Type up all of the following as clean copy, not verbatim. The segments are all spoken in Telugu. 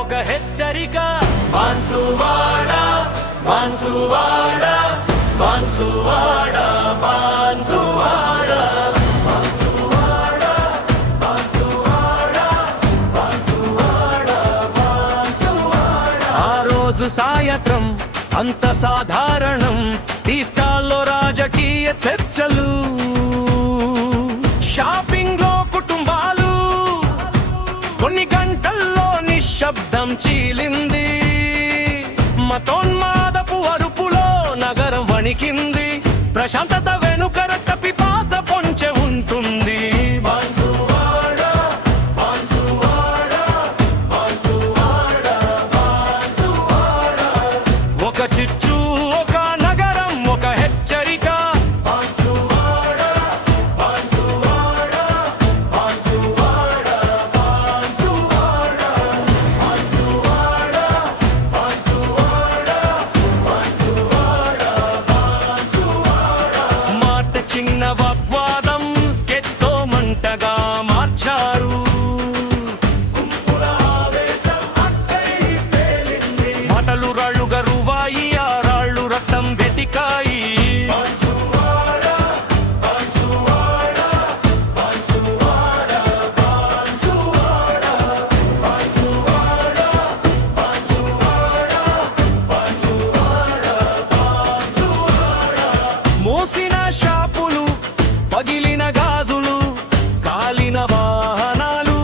ఒక హెచ్చరిక. బాన్సువాడ బాన్సువాడ బాన్సువాడ బాన్సువాడ సాయంత్రం అంత సాధారణం, తీస్తాల్లో రాజకీయ చర్చలు, షాపింగ్ లో కుటుంబాలు, కొన్ని గంటల్లో నిశ్శబ్దం చీలింది. మతోన్మాదపు అరుపులో నగరం వణికింది, ప్రశాంతత వెనుక రక్త పిపాస పొంచె ఉంటుంది. చిన్న వాగ్వాదం స్కెట్తో మంటగా మార్చారు. మాటలు రాళ్ళుగా రువాయి, ఆ రాళ్ళు రక్తం వెతికాయి. మోసిన షాపులు, పగిలిన గాజులు, కాలిన వాహనాలు,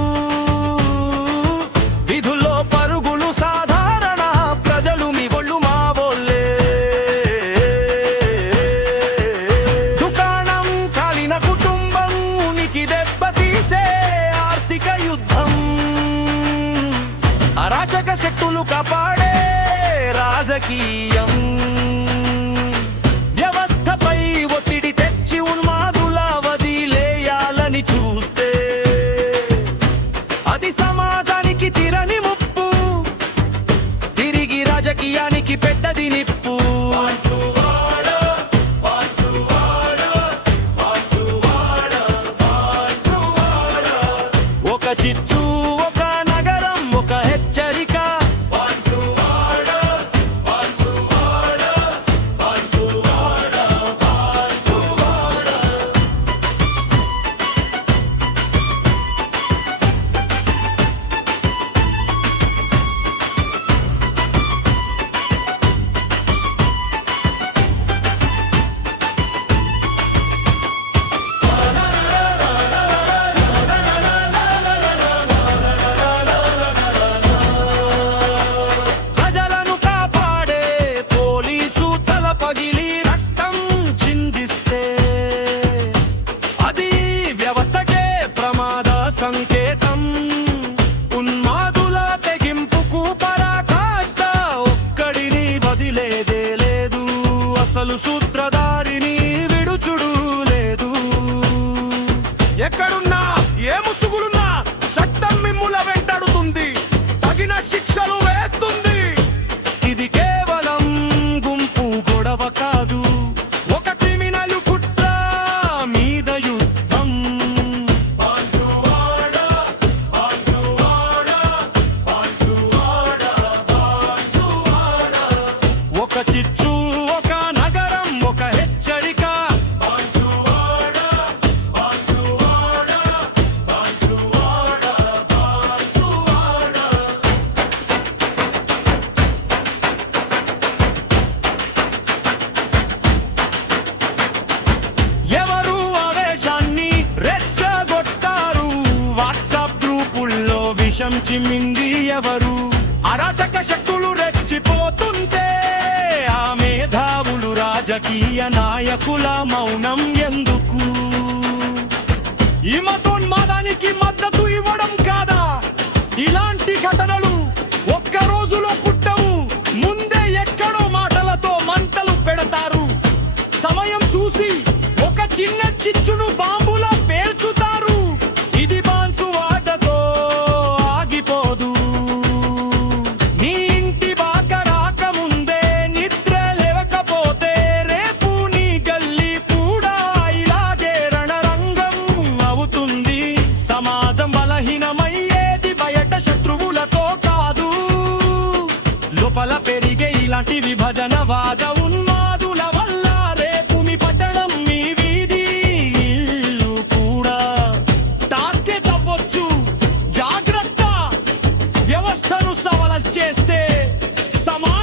విధుల్లో పరుగులు, సాధారణ ప్రజలు మీ ఒళ్ళు మావోళ్ళే. దుకాణం కాలిన కుటుంబం, ఉనికి దెబ్బతీసే ఆర్థిక యుద్ధం, అరాచక శక్తులు కాపాడే రాజకీయం, ఒత్తిడి తెచ్చి ఉన్మాదుల వదిలేయాలని చూస్తే అది సమాజానికి తీరని ముప్పు, తిరిగి రాజకీయానికి పెట్టది నిప్పు. ఒక చిచ్చు, ఒక నగరం, ఒక హెచ్చరిక. సంకేతం ఉన్మాదుల తెగింపుకు పరాకాష్ట, ఒక్కడిని వదిలేదే లేదు, అసలు సూత్రధారిని విడుచుడు లేదు. ఎక్కడున్నా ఏ ముసుగులున్నా చట్టం మిమ్ముల వెంటాడుతుంది, తగిన శిక్షలు వేస్తుంది. ఇది కేవలం గుంపు గొడవ కాదు, ఒక క్రిమినల్ కుట్ర మీద యుద్ధం. ఒక చిచ్చు, ఒక నగరం, ఒక హెచ్చరిక. ఎవరు ఆవేశాన్ని రెచ్చగొట్టారు, వాట్సాప్ గ్రూపుల్లో విషం చిమ్మింది ఎవరు, అరాచక శక్తులు రెచ్చిపోతుంటే ఆ మేధావులు రాజకీయ నాయకుల మౌనం ఎందుకు? ఈ మతోన్మాదానికి మద్దతు ఇవ్వడం కాదా? ఇలాంటి ఘటనలు ఒక్క రోజులో పుట్టవు, ముందే ఎక్కడో మాటలతో మంటలు పెడతారు. సమయం చూసి ఒక చిన్న చిచ్చును బాంబులా పేల్చుతారు. ఇది బాన్సువాడతో ఆగిపోదు. నీ ఇంటి బాక రాకముందే నిద్ర లేవకపోతే రేపు నీ గల్లీ కూడా ఇలాగే రణరంగం అవుతుంది. సమాజం బలహీన లోపల పెరిగే ఇలాంటి విభజనవాద ఉన్మాదుల వల్ల రేపు మీ పట్టణం మీ వీధి ఇల్లు కూడా టార్గెట్ అవ్వచ్చు. జాగ్రత్త, వ్యవస్థను సవలం చేస్తే సమాజ